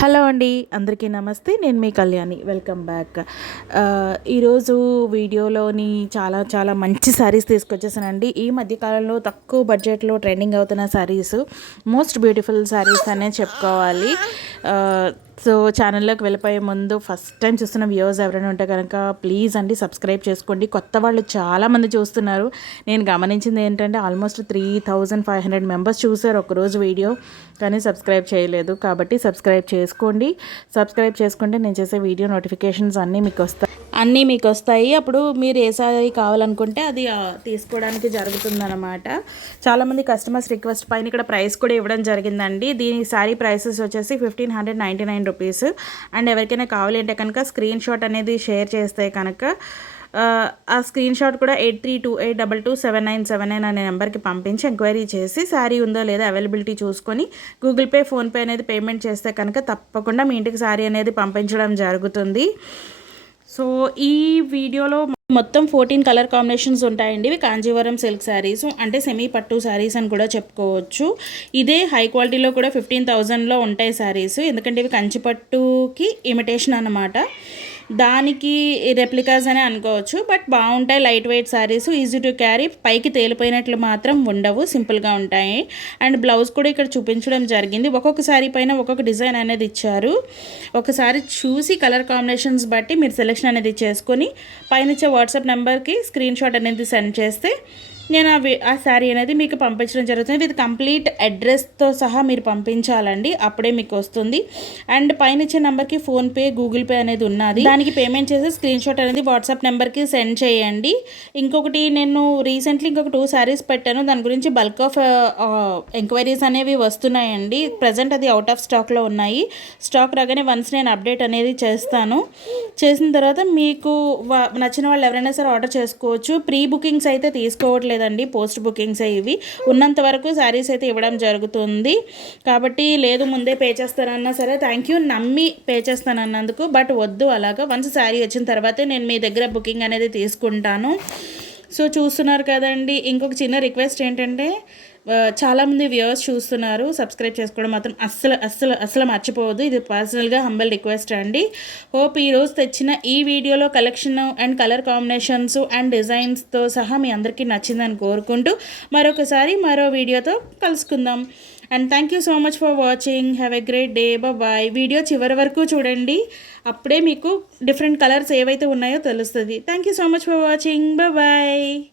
Hello అండి అందరికీ నమస్తే నేను మీ కళ్యాణి వెల్కమ్ బ్యాక్. ఈరోజు వీడియోలోని చాలా చాలా మంచి శారీస్ తీసుకొచ్చేసానండి. ఈ మధ్యకాలంలో తక్కువ బడ్జెట్లో ట్రెండింగ్ అవుతున్న శారీస్ మోస్ట్ బ్యూటిఫుల్ శారీస్ అనే చెప్పుకోవాలి. సో ఛానల్లోకి వెళ్ళిపోయే ముందు ఫస్ట్ టైం చూస్తున్న వ్యూవర్స్ ఎవరైనా ఉంటే కనుక ప్లీజ్ అండి సబ్స్క్రైబ్ చేసుకోండి. కొత్త వాళ్ళు చాలామంది చూస్తున్నారు. నేను గమనించింది ఏంటంటే almost three thousand five hundred members చూసారు ఒకరోజు వీడియో కానీ సబ్స్క్రైబ్ చేయలేదు. కాబట్టి సబ్స్క్రైబ్ చేసుకోండి. సబ్స్క్రైబ్ చేసుకుంటే నేను చేసే వీడియో నోటిఫికేషన్స్ అన్నీ మీకు వస్తాయి. అన్నీ మీకు వస్తాయి. అప్పుడు మీరు ఏ సారీ కావాలనుకుంటే అది తీసుకోవడానికి జరుగుతుందన్నమాట. చాలామంది కస్టమర్స్ రిక్వెస్ట్ పైన ఇక్కడ ప్రైస్ కూడా ఇవ్వడం జరిగిందండి. దీని శారీ ప్రైసెస్ వచ్చేసి fifteen hundred ninety nine rupees and ఎవరికైనా కావాలి అంటే కనుక స్క్రీన్ షాట్ అనేది షేర్ చేస్తే కనుక ఆ, ఆ స్క్రీన్ షాట్ కూడా eight three two eight double two seven nine seven nine అనే నెంబర్కి పంపించి ఎంక్వైరీ చేసి శారీ ఉందో లేదో అవైలబిలిటీ చూసుకొని గూగుల్ పే ఫోన్పే అనేది పేమెంట్ చేస్తే కనుక తప్పకుండా మీ ఇంటికి శారీ అనేది పంపించడం జరుగుతుంది. సో ఈ వీడియోలో మొత్తం ఫోర్టీన్ కలర్ కాంబినేషన్స్ ఉంటాయండి. ఇవి కాంజీవరం సిల్క్ శారీస్ అంటే సెమీ పట్టు శారీస్ అని కూడా చెప్పుకోవచ్చు. ఇదే హై క్వాలిటీలో కూడా ఫిఫ్టీన్ థౌజండ్లో ఉంటాయి శారీస్. ఎందుకంటే ఇవి కంచి పట్టుకి ఇమిటేషన్ అన్నమాట. దానికి రెప్లికాస్ అని అనుకోవచ్చు బట్ బాగుంటాయి light weight saris easy to carry పైకి తేలిపోయినట్లు మాత్రం ఉండవు సింపుల్గా ఉంటాయి. అండ్ బ్లౌజ్ కూడా ఇక్కడ చూపించడం జరిగింది. ఒక్కొక్క శారీ పైన ఒక్కొక్క డిజైన్ అనేది ఇచ్చారు. ఒకసారి చూసి కలర్ కాంబినేషన్స్ బట్టి మీరు సెలెక్షన్ అనేది చేసుకొని పైన ఇచ్చే వాట్సాప్ నెంబర్కి స్క్రీన్ షాట్ అనేది సెండ్ చేస్తే నేను ఆ శారీ అనేది మీకు పంపించడం జరుగుతుంది. విత్ కంప్లీట్ అడ్రస్తో సహా మీరు పంపించాలండి. అప్పుడే మీకు వస్తుంది. అండ్ పైన ఇచ్చే నెంబర్కి ఫోన్పే గూగుల్ పే అనేది ఉన్నది. దానికి పేమెంట్ చేసి స్క్రీన్ షాట్ అనేది వాట్సాప్ నెంబర్కి సెండ్ చేయండి. ఇంకొకటి నేను రీసెంట్లీ ఇంకొక టూ శారీస్ పెట్టాను. దాని గురించి బల్క్ ఆఫ్ ఎంక్వైరీస్ అనేవి వస్తున్నాయండి. ప్రజెంట్ అది అవుట్ ఆఫ్ స్టాక్లో ఉన్నాయి. స్టాక్ రాగానే వన్స్ నేను అప్డేట్ అనేది చేస్తాను. చేసిన తర్వాత మీకు వా- నచ్చిన వాళ్ళు ఎవరైనా సరే ఆర్డర్ చేసుకోవచ్చు. ప్రీ బుకింగ్స్ అయితే తీసుకోవట్లేదు. లేదండి పోస్ట్ బుకింగ్స్ ఇవి. ఉన్నంత వరకు శారీస్ అయితే ఇవ్వడం జరుగుతుంది. కాబట్టి లేదు ముందే పే చేస్తానన్నా సరే థ్యాంక్ యూ నమ్మి పే చేస్తానన్నందుకు బట్ వద్దు అలాగా. వన్స్ శారీ వచ్చిన తర్వాతే నేను మీ దగ్గర బుకింగ్ అనేది తీసుకుంటాను. సో చూస్తున్నారు కదండి ఇంకొక చిన్న రిక్వెస్ట్ ఏంటంటే చాలామంది వ్యూవర్స్ చూస్తున్నారు. సబ్స్క్రైబ్ చేసుకోవడం మాత్రం అస్సలు అస్సలు అస్సలు మర్చిపోవద్దు. ఇది పర్సనల్గా హంబల్ రిక్వెస్ట్ అండి. హోప్ ఈరోజు తెచ్చిన ఈ వీడియోలో collection and colour combinations and డిజైన్స్తో సహా మీ అందరికీ నచ్చిందని కోరుకుంటూ మరొకసారి మరో వీడియోతో కలుసుకుందాం. And thank you so much for watching have a great day bye video చివరి వరకు చూడండి. అప్పుడే మీకు డిఫరెంట్ కలర్స్ ఏవైతే ఉన్నాయో తెలుస్తుంది. Thank you so much for watching bye